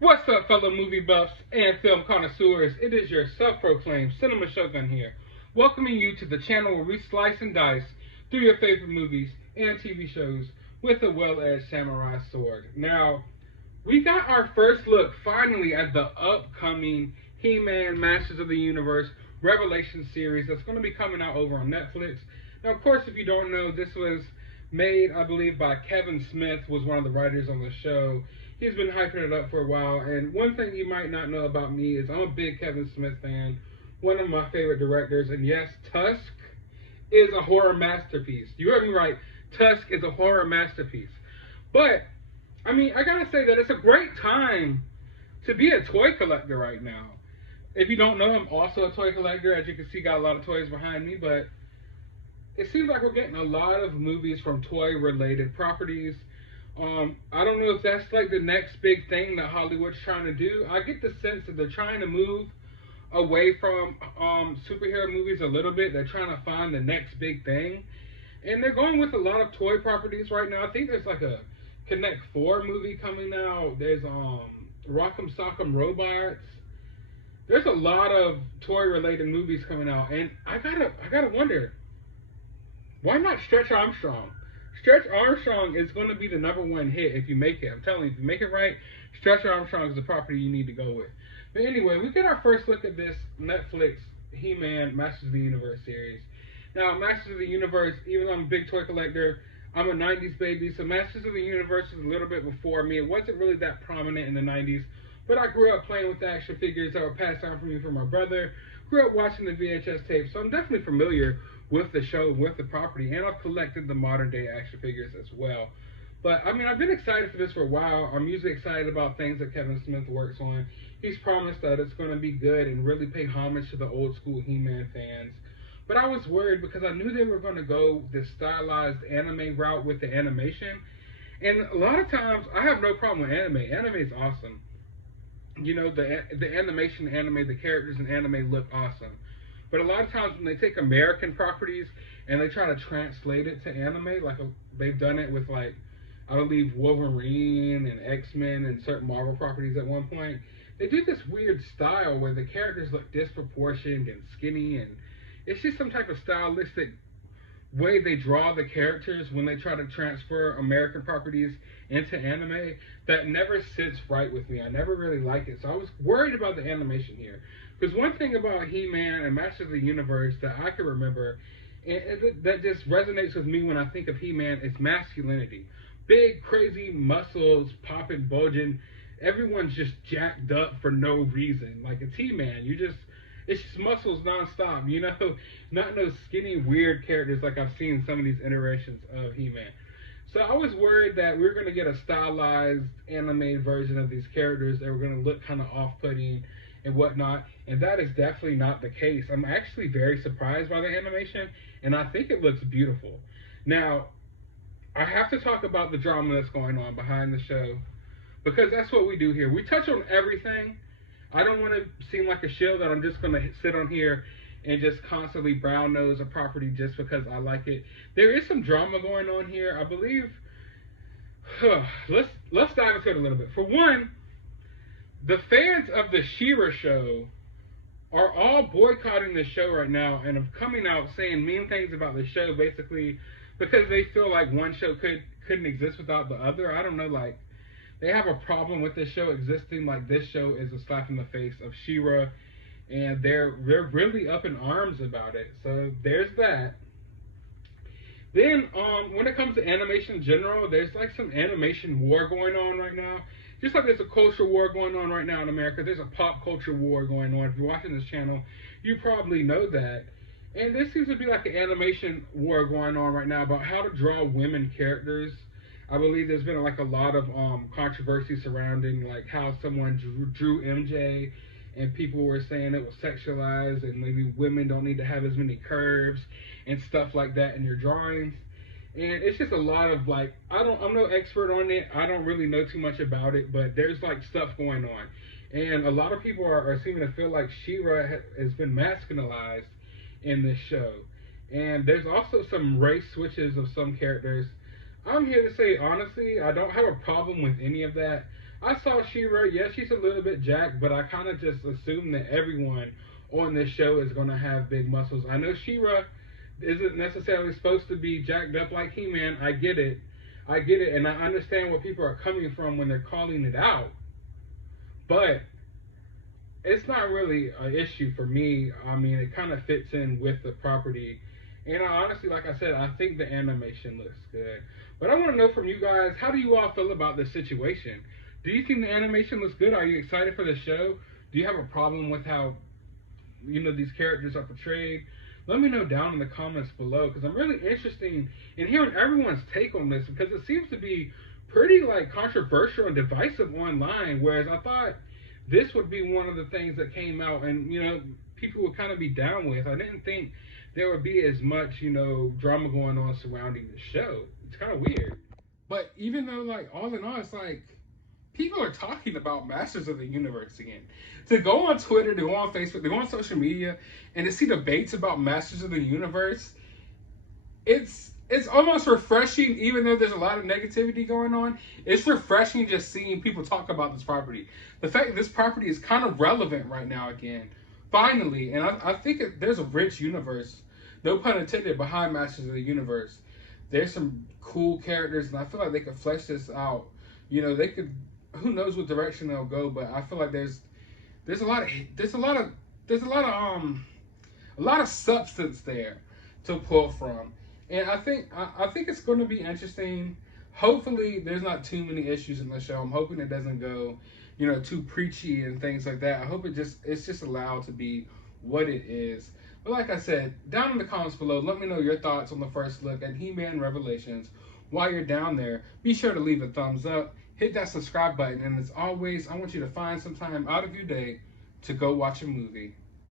What's up, fellow movie buffs and film connoisseurs? It is your self-proclaimed Cinema Shogun here, welcoming you to the channel where we slice and dice through your favorite movies and TV shows with a well-edged samurai sword. Now, we got our first look, finally, at the upcoming He-Man Masters of the Universe Revelation series that's going to be coming out over on Netflix. Now, of course, if you don't know, this was made, I believe, by Kevin Smith, was one of the writers on the show. He's been hyping it up for a while, and one thing you might not know about me is I'm a big Kevin Smith fan, one of my favorite directors, and yes, Tusk is a horror masterpiece. You heard me right, Tusk is a horror masterpiece. But, I mean, I gotta say that it's a great time to be a toy collector right now. If you don't know, I'm also a toy collector. As you can see, got a lot of toys behind me, but it seems like we're getting a lot of movies from toy-related properties. I don't know if that's like the next big thing that Hollywood's trying to do. I get the sense that they're trying to move away from superhero movies a little bit. They're trying to find the next big thing. And they're going with a lot of toy properties right now. I think there's like a Connect 4 movie coming out. There's Rock'em Sock'em Robots. There's a lot of toy-related movies coming out. And I gotta wonder, why not Stretch Armstrong? Stretch Armstrong is going to be the #1 hit if you make it. I'm telling you, if you make it right, Stretch Armstrong is the property you need to go with. But anyway, we get our first look at this Netflix He-Man Masters of the Universe series. Now, Masters of the Universe, even though I'm a big toy collector, I'm a 90s baby, so Masters of the Universe was a little bit before me. It wasn't really that prominent in the 90s, but I grew up playing with the action figures that were passed down from me from my brother, grew up watching the VHS tapes, so I'm definitely familiar with the show, with the property, and I've collected the modern day action figures as well. But I mean, I've been excited for this for a while. I'm usually excited about things that Kevin Smith works on. He's promised that it's going to be good and really pay homage to the old school He-Man fans. But I was worried because I knew they were going to go this stylized anime route with the animation. And a lot of times, I have no problem with anime. Anime is awesome. You know, the animation anime, the characters in anime look awesome. But a lot of times when they take American properties and they try to translate it to anime, like they've done it with, like, I believe Wolverine and X-Men and certain Marvel properties at one point, they do this weird style where the characters look disproportioned and skinny, and it's just some type of stylistic way they draw the characters when they try to transfer American properties into anime that never sits right with me. I never really like it. So I was worried about the animation here. Because one thing about He-Man and Masters of the Universe that I can remember, and that just resonates with me when I think of He-Man, is masculinity. Big, crazy muscles, popping, bulging. Everyone's just jacked up for no reason. Like, it's He-Man. It's just muscles nonstop, you know? Not no skinny, weird characters like I've seen in some of these iterations of He-Man. So I was worried that we were going to get a stylized, animated version of these characters that were going to look kind of off-putting and whatnot, and that is definitely not the case. I'm actually very surprised by the animation, and I think it looks beautiful. Now, I have to talk about the drama that's going on behind the show, because that's what we do here. We touch on everything. I don't want to seem like a shill that I'm just going to sit on here and just constantly brown nose a property just because I like it. There is some drama going on here, I believe. Let's dive into it a little bit. For one, the fans of the She-Ra show are all boycotting the show right now and have coming out saying mean things about the show, basically because they feel like one show couldn't exist without the other. I don't know, like, they have a problem with this show existing. Like, this show is a slap in the face of She-Ra, and they're really up in arms about it. So there's that. Then when it comes to animation in general, there's like some animation war going on right now. Just like there's a culture war going on right now in America, there's a pop culture war going on. If you're watching this channel, you probably know that. And there seems to be like an animation war going on right now about how to draw women characters. I believe there's been like a lot of controversy surrounding like how someone drew MJ, and people were saying it was sexualized and maybe women don't need to have as many curves and stuff like that in your drawings. And it's just a lot of, like, I'm no expert on it. I don't really know too much about it, but there's like stuff going on. And a lot of people are seeming to feel like She-Ra has been masculinized in this show. And there's also some race switches of some characters. I'm here to say, honestly, I don't have a problem with any of that. I saw She-Ra. Yeah, she's a little bit jacked, but I kind of just assume that everyone on this show is gonna have big muscles. I know She-Ra isn't necessarily supposed to be jacked up like He-Man. I get it, and I understand where people are coming from when they're calling it out. But it's not really an issue for me. I mean, it kind of fits in with the property. And honestly, like I said, I think the animation looks good. But I want to know from you guys, how do you all feel about this situation? Do you think the animation looks good? Are you excited for the show? Do you have a problem with how, these characters are portrayed? Let me know down in the comments below, because I'm really interested in hearing everyone's take on this, because it seems to be pretty like controversial and divisive online, whereas I thought this would be one of the things that came out and people would kind of be down with. I didn't think there would be as much drama going on surrounding the show. It's kind of weird. But even though, like, all in all, it's like people are talking about Masters of the Universe again. To go on Twitter, to go on Facebook, to go on social media, and to see debates about Masters of the Universe, it's almost refreshing. Even though there's a lot of negativity going on, it's refreshing just seeing people talk about this property. The fact that this property is kind of relevant right now again, finally, and I think there's a rich universe, no pun intended, behind Masters of the Universe. There's some cool characters, and I feel like they could flesh this out. They could. Who knows what direction they'll go, but I feel like there's a lot of substance there to pull from, and I think it's going to be interesting. Hopefully, there's not too many issues in the show. I'm hoping it doesn't go, too preachy and things like that. I hope it's just allowed to be what it is. But like I said, down in the comments below, let me know your thoughts on the first look at He-Man Revelations. While you're down there, be sure to leave a thumbs up, hit that subscribe button, and as always, I want you to find some time out of your day to go watch a movie.